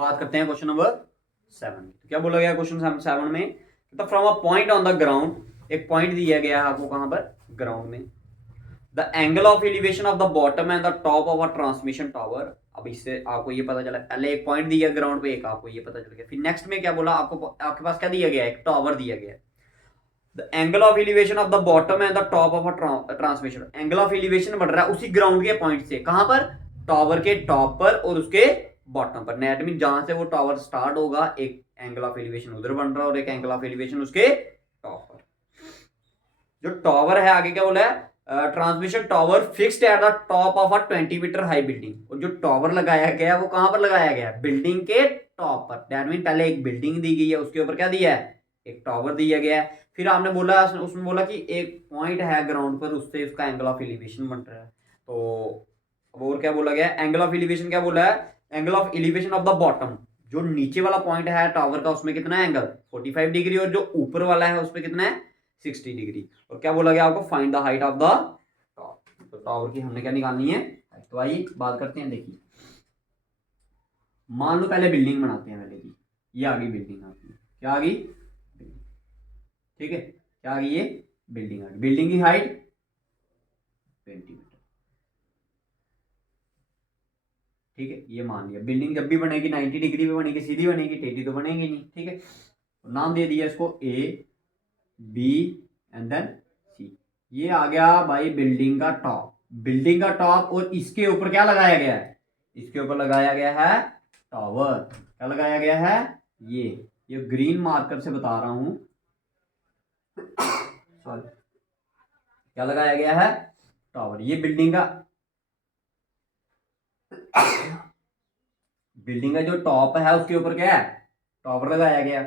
बात करते हैं क्वेश्चन नंबर 7। क्या बोला गया क्वेश्चन 7 में? तो from a point on the ground, एक पॉइंट दिया गया है आपको कहां पर? ग्राउंड में। The angle of elevation of the bottom and the top of a transmission tower. अब इससे आपको ये पता चला, पहले एक पॉइंट दिया ग्राउंड पे, एक आपको ये पता चल गया। फिर नेक्स्ट में क्या बोला आपको? आपके पास क्या दिया गया? एक टावर दिया गया। The angle of elevation of the bottom and the top of a transmission. Angle of elevation बढ़ रहा है उसी ग्राउंड के पॉइंट से, कहां पर? टावर के टॉप पर और उसके बॉटम पर। नेट में जहां से वो टावर स्टार्ट होगा, एक एंगल ऑफ एलिवेशन उधर बन रहा है और एक एंगल ऑफ एलिवेशन उसके टॉप पर। जो टावर है, आगे क्या बोला है? Transmission tower fixed at the top of a 20 metre high building. और जो टावर लगाया गया है वो कहां पर लगाया गया है? बिल्डिंग के टॉप पर। दैट मीन पहले एक बिल्डिंग दी गई है, उसके ऊपर क्या दिया है? एक टावर दिया गया है। फिर आपने बोला, उसमें बोला कि एक पॉइंट है ग्राउंड पर, उससे उसका एंगल ऑफ एलिवेशन बन रहा है। तो अब और क्या बोला गया? एंगल ऑफ एलिवेशन क्या बोला है? Angle of elevation of the bottom, जो नीचे वाला पॉइंट है टावर का, उसमें कितना एंगल? 45 डिग्री। और जो ऊपर वाला है उसमें कितना है? 60 डिग्री। और क्या बोला गया आपको? Find the height of the tower. तो टावर की हमने क्या निकालनी है? तो आइए बात करते हैं। देखिए, मान लो पहले बिल्डिंग बनाते हैं। पहले की ये आ गई बिल्डिंग आपकी, क्या आ गई? ठीक है, क्या आ गई? ये बिल्डिंग आ गई। बिल्डिंग की हाइट 20 मीटर। ठीक है, ये मान लिया। बिल्डिंग जब भी बनेगी 90 डिग्री पे बनेगी, सीधी बनेगी, टेढ़ी तो बनेगी नहीं। ठीक है, तो नाम दे दिया इसको ए, बी एंड देन सी। ये आ गया भाई बिल्डिंग का टॉप। बिल्डिंग का टॉप, और इसके ऊपर क्या लगाया गया है? इसके ऊपर लगाया गया है टावर। क्या लगाया गया है? ये ग्रीन मार्कर से बता रहा हूं। सॉरी, क्या लगाया गया है? टावर। ये बिल्डिंग का जो टॉप है उसके ऊपर क्या है? टावर लगाया गया।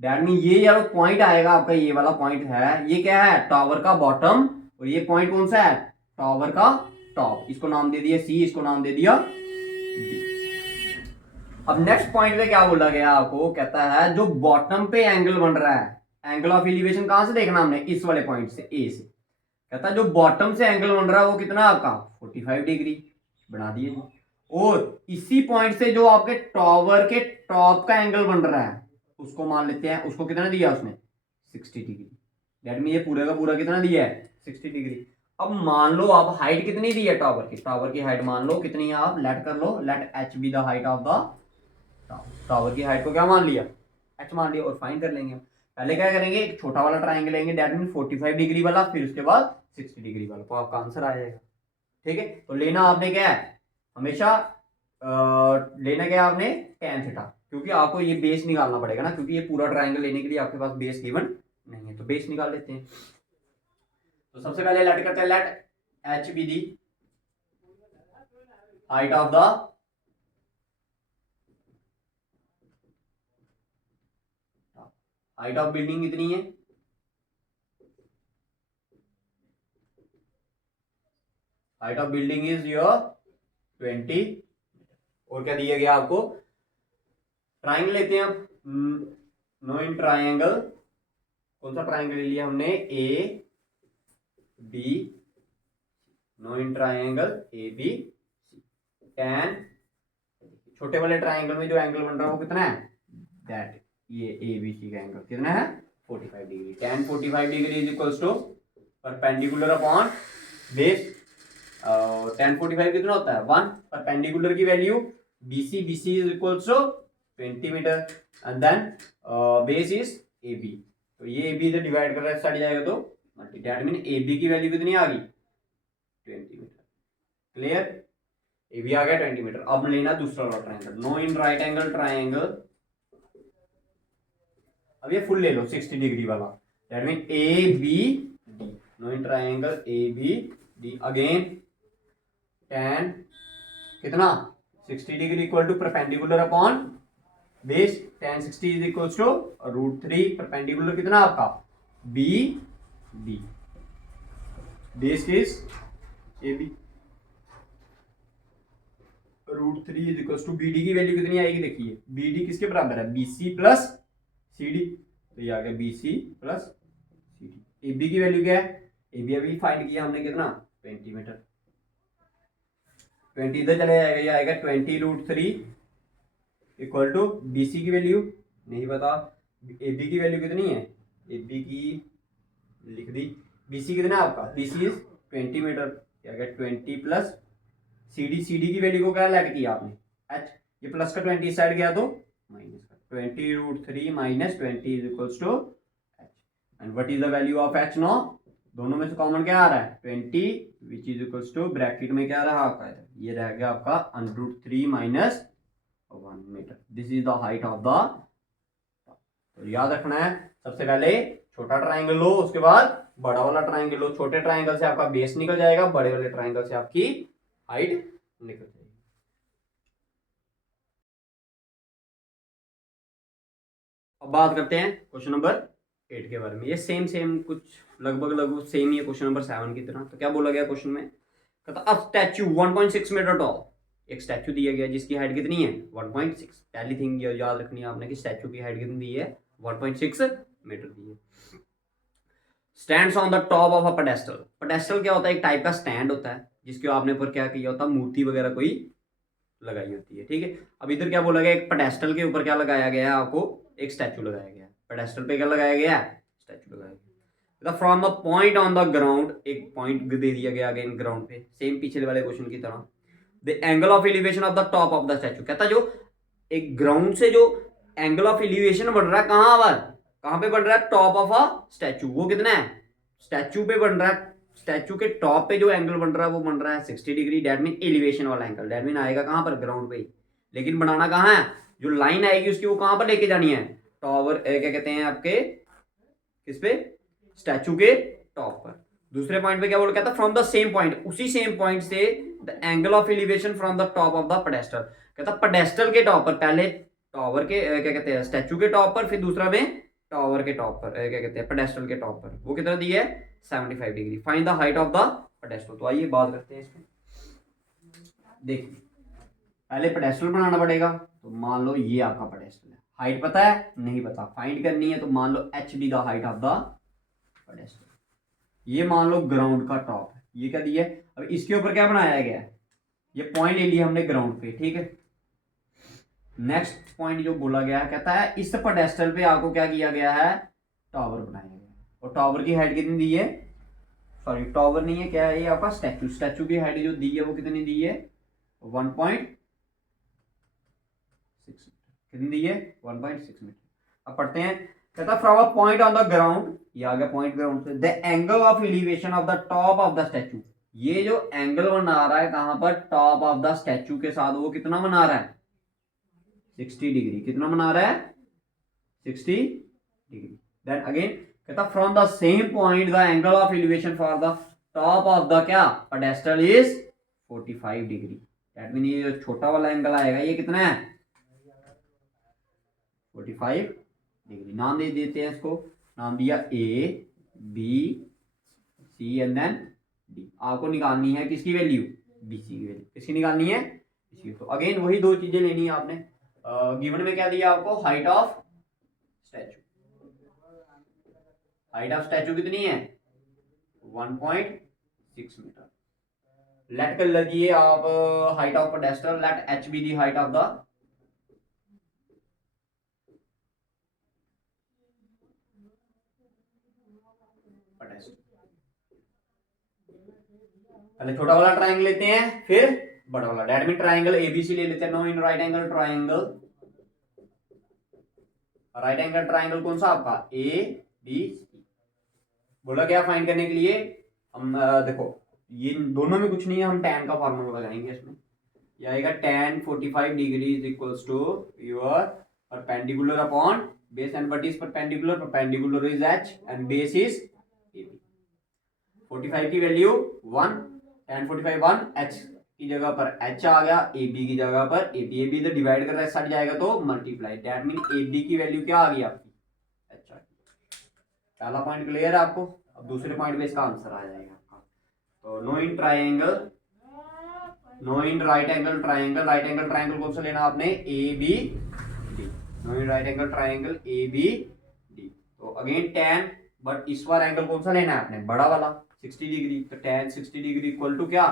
दैट मीन ये यार पॉइंट आएगा आपका, ये वाला पॉइंट है, ये क्या है? टावर का बॉटम। और ये पॉइंट कौन सा है? टावर का टॉप। इसको नाम दे दिया सी, इसको नाम दे दिया डी। अब नेक्स्ट पॉइंट पे क्या बोला गया आपको? कहता है जो बॉटम पे एंगल बन रहा है, एंगल ऑफ एलिवेशन कहां से देखना हमने? इस वाले पॉइंट से, ए से। कहता है जो बॉटम से एंगल बन रहा है वो कितना आपका? 45 डिग्री। बना दिए जी। और इसी पॉइंट से जो आपके टावर के टॉप का एंगल बन रहा है, उसको मान लेते हैं, उसको कितना दिया उसने? 60 डिग्री। दैट मीन ये पूरा का पूरा कितना दिया है? 60 डिग्री। अब मान लो आप हाइट कितनी दी है टावर की? टावर की हाइट मान लो कितनी है, आप लेट कर लो। Let H be the height of the tower. Tower की हाइट को क्या मान लिया? एच मान लिया। और फाइंड कर लेंगे। पहले क्या करेंगे? एक छोटा वाला ट्राइंगल लेंगे, दैट मीन 45 डिग्री वाला, फिर उसके बाद 60 डिग्री वाला, तो आपका आंसर आ जाएगा। ठीक है, तो लेना आपने क्या है? हमेशा लेना क्या है आपने? tan theta. क्योंकि आपको ये बेस निकालना पड़ेगा ना, क्योंकि ये पूरा ट्राइंगल लेने के लिए आपके पास बेस गिवन नहीं है। तो बेस निकाल लेते हैं। तो सबसे पहले लेट करते हैं। Let H be the height of the height of building कितनी है? Height of building is your 20। और क्या दिया गया आपको? ट्राइंगल लेते हैं हम। नो इन ट्राइंगल, कौन सा ट्राइंगल लिया हमने? A B. No in triangle A B C. Tan, छोटे वाले ट्राइंगल में जो एंगल बन रहा है वो कितना है? दैट ये ए बी सी का एंगल कितना है? 45 degree. Tan 45 degree is equals to perpendicular upon base. Tan 45 कितना होता है? 1। परपेंडिकुलर की value B C is equals to 20 metre and then base is A B. तो ये ए बी से डिवाइड कर रहा है, साइड जाएगा तो multi. That mean A B की वैल्यू कितनी आ गई? 20 मीटर। क्लियर? ए बी आ गया 20 मीटर। अब लेना दूसरा वाला triangle. No in right angle triangle, अब ये फुल ले लो 60 डिग्री वाला। That mean A B D. No in triangle A B D. Again tan कितना? 60 degree equal to perpendicular upon base. tan 60 is equal to √3। Perpendicular कितना आपका? B D. Base किस? A B. √3 is equal to B D की value कितनी आएगी? देखिए B D किसके बराबर है? B C plus C D. तो ये आ गया B C plus C D. A B की वैल्यू क्या है? ए बी अभी फाइंड किया हमने, कितना? 20 मीटर। 20 इधर चले जाएगा, ये आएगा 20 √3 इक्वल टू BC की वैल्यू नहीं पता, AB की वैल्यू कितनी है, AB की लिख दी, BC कितना है आपका, BC इज 20 मीटर, क्या गया 20 प्लस CD की वैल्यू को क्या लेट किया आपने H, ये प्लस का 20 साइड गया तो माइनस का 20√3 minus 20 is equals to H, and what is the value of H no, दोनों में से कॉमन क्या आ रहा है 20 which is equals to bracket में क्या रहा आपका, ये रह गया आपका √3 minus 1 metre, this is the height of the, तो याद रखना है सबसे पहले छोटा ट्राइंगल लो, उसके बाद बड़ा वाला ट्राइंगल लो, छोटे ट्राइंगल से आपका बेस निकल जाएगा, बड़े वाले ट्राइंगल से आपकी हाइट निकल जाएगी। अब बात करते हैं क्वेश्चन नंबर 8 के बारे में, ये सेम कुछ लगभग सेम ही है क्वेश्चन नंबर 7 की तरह। तो क्या बोला गया क्वेश्चन में, कहता अ स्टैचू 1.6 मीटर टॉल, एक स्टैचू दिया गया जिसकी हाइट कितनी है 1.6, पहली थिंग याद रखनी है आपने कि स्टैचू की हाइट कितनी दी है 1.6 मीटर दी है। Stands on the top of a pedestal, pedestal क्या होता है, एक टाइप का स्टैंड होता है जिसके आपने ऊपर क्या किया होता है, मूर्ति वगैरह कोई लगाई होती है, ठीक है। अब इधर क्या बोला गया, एक पेडेस्टल के ऊपर क्या लगाया गया है आपको, एक स्टैचू लगाया गया है, पेडेस्टल पे क्या लगाया गया है, स्टैचू लगाया गया। From the point on the ground, एक पॉइंट दे दिया गया अगेन ग्राउंड पे, सेम पिछले वाले क्वेश्चन की तरह। The angle of elevation of the top of the statue, कहता जो एक ग्राउंड से जो एंगल ऑफ एलिवेशन बढ़ रहा है कहां पे बन रहा है, टॉप ऑफ अ स्टैचू, वो कितना है, स्टैचू पे बन रहा है, स्टैचू के टॉप पे जो एंगल बन रहा है वो बन रहा है 60 डिग्री, डेट मीन एलिवेशन वाला एंगल, डेट मीन आएगा कहां पर, ग्राउंड पे ही, लेकिन बनाना कहां है, जो लाइन आएगी उसकी वो कहां पर लेके जानी है, टॉवर क्या कहते हैं आपके, किस पे, स्टैचू के टॉप पर। दूसरे पॉइंट पे क्या बोल कहता फ्रॉम द सेम पॉइंट, उसी सेम पॉइंट से the angle of elevation from the top of the pedestal, कहता पेडेस्टल के टॉप पर, पहले टॉवर के क्या कहते हैं स्टैचू के टॉप पर, फिर दूसरा में टॉवर के टॉप पर क्या कहते हैं पेडेस्टल के टॉप पर, वो कितना दिया है 75 degree, find the height of the pedestal. तो आइए बात करते हैं इसमें, देखिए पहले पेडेस्टल बनाना पड़ेगा, तो मान लो ये आपका पेडेस्टल है, हाइट पता है नहीं पता, फाइंड करनी है, तो मान लो h B the height of the pedestal, ये मान लो ग्राउंड का टॉप है, ये क्या दिया है, अब इसके ऊपर क्या बनाया गया है, ये पॉइंट ले लिया हमने ग्राउंड पे, ठीक है। नेक्स्ट पॉइंट जो बोला गया है, कहता है इस पेडेस्टल पे आपको क्या किया गया है, टावर बनाया गया है, और टावर की हाइट कितनी दी है, सॉरी टावर नहीं है, क्या है ये आपका स्टैचू, स्टैचू की हाइट जो दी है वो कितनी दी है 1.6 कितनी दी है 1.6 मीटर। अब पढ़ते हैं, कहता from a point on the ground, ये आ गया पॉइंट ग्राउंड से, the angle of elevation of the top of the statue, ये जो एंगल बना रहा है कहां पर, टॉप ऑफ द स्टैचू के साथ, वो कितना बना रहा है 60 डिग्री, कितना बना रहा है 60 डिग्री। देन अगेन कहता from the same point the angle of elevation for the top of the क्या pedestal is 45 degree, that mean ये जो छोटा वाला एंगल आएगा ये कितना है 45 डिग्री। नाम दे देते हैं इसको, नाम दिया A B C and then D, आपको निकालनी है किसकी वैल्यू, BC की वैल्यू, किसकी निकालनी है BC। तो अगेन वही दो चीजें लेनी है आपने, गिवन में क्या दिया आपको, height of statue, height of statue कितनी है 1.6 मीटर, लेट कर लीजिए आप height of pedestal, let h be the height of the pedestal. पहले छोटा वाला ट्राइंगल लेते हैं फिर बड़ा वाला, डेट मीन ट्राइंगल एबीसी ले लेते हैं, no in right angle triangle, right angle triangle कौन सा आपका ABC। बोला क्या फाइंड करने के लिए, हम देखो ये दोनों में कुछ नहीं है, हम tan का फार्मूला लगाएंगे इसमें, ये आएगा tan 45 degree is equals to your perpendicular upon base, and what is perpendicular, perpendicular is h and base is AB। 45 की वैल्यू 1, tan 45 1, h की जगह पर h आ गया, AB की जगह पर AB, AB इधर डिवाइड कर रहा है सट जाएगा तो मल्टीप्लाई, दैट मीन AB की वैल्यू क्या आ गई आपकी h आ गई। पहला पॉइंट क्लियर है आपको, अब दूसरे पॉइंट पे इसका आंसर आ जाएगा आपका। तो no in triangle, no in right angle triangle, right angle triangle कौन सा लेना आपने ABD, no in right angle triangle ABD। तो अगेन tan, बट इस बार एंगल कौन सा लेना है आपने, बड़ा वाला 60 डिग्री, तो tan 60 डिग्री इक्वल टू क्या,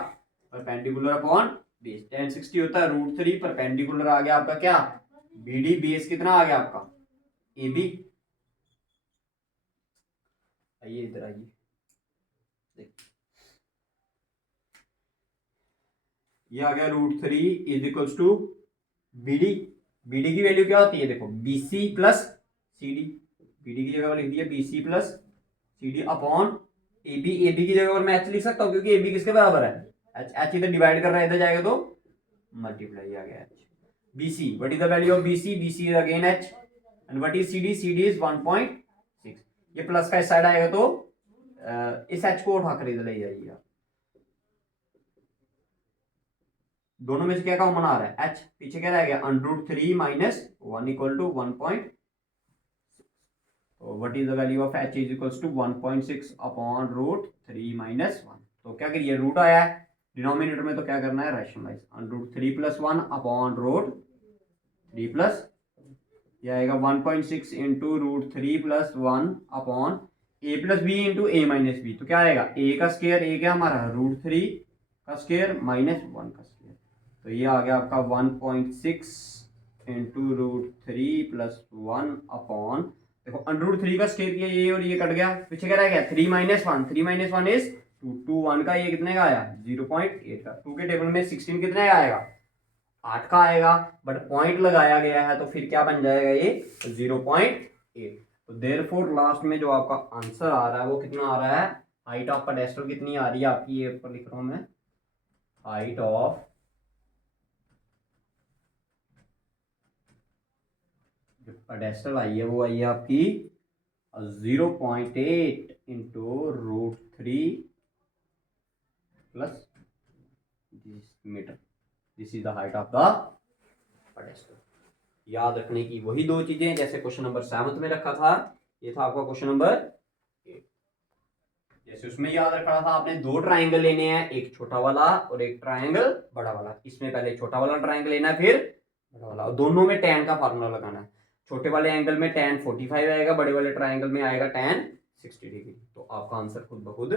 परपेंडिकुलर अपॉन बेस, tan 60 होता है √3, परपेंडिकुलर आ गया आपका क्या BD बेस कितना आ गया आपका AB, आइए इधर आइए, ये आ गया √3 is equals to BD। BD की वैल्यू क्या होती है, देखो BC प्लस CD, BD की जगह पर लिख दिया BC plus CD upon AB। AB की जगह पर मैं H लिख सकता हूँ क्योंकि AB किसके बराबर है, H इधर डिवाइड कर रहा है, इधर जाएगा तो मल्टीप्लाई आ गया H। BC, what is the value of BC, BC is again H, and what is CD, CD is 1.6। ये प्लस का इस साइड आएगा तो इस H को उठा कर इधर ले जाइए आप, दोनों में से क्या कॉमन आ रहा है, H, पीछे क्या रह गया √3 minus 1 equal to 1. What is the value of H is equals to 1.6 upon √3 minus 1। तो क्या करिए, रूट आया है डिनोमिनेटर में, तो क्या करना है रैशनलाइज, √3 प्लस 1 अपॉन √3 प्लस, ये आएगा 1.6 into √3 plus 1 upon a plus B into a minus B. तो क्या आएगा a का स्क्वायर, a क्या हमारा √3 का स्क्वायर माइनस 1 का स्क्वायर, तो ये आ गया आपका 1.6 इंटू √3 प्लस 1 अपॉन, देखो √3 का स्क्वायर किया ये और ये कट गया, पीछे क्या रह गया 3 माइनस 1, 3 माइनस 1 इज 2, 1 का ये कितने का आया 0.8 का, 2 के टेबल में 16 कितने का आएगा 8 का आएगा, बट पॉइंट लगाया गया है तो फिर क्या बन जाएगा ये 0.8। तो देयरफॉर लास्ट में जो आपका आंसर आ रहा है वो कितना आ रहा है, हाइट ऑफ पेडेस्टल कितनी आ रही है आपकी, ये ऊपर लिख रहा हूं मैं, हाइट ऑफ जो पेडेस्टल आई है वो आई है आपकी 0.8 into √3 plus metre, this is the height of the pedestal. याद रखने की वही दो चीजें जैसे क्वेश्चन नंबर 7 में रखा था, ये था आपका क्वेश्चन नंबर 8। जैसे उसमें याद रखना था आपने, दो ट्राइंगल लेने हैं, एक छोटा वाला और एक ट्राइंगल बड़ा वाला। इसमें पहले छोटा वाला ट्राइंगल लेना है फिर बड़ा वाला, और दोनों में tan का फार्मूला लगाना है। छोटे वाले एंगल में tan 45 आएगा, बड़े वाले ट्राइंगल में आएगा tan 60 डिग्री। तो आपका आंसर खुद ब खुद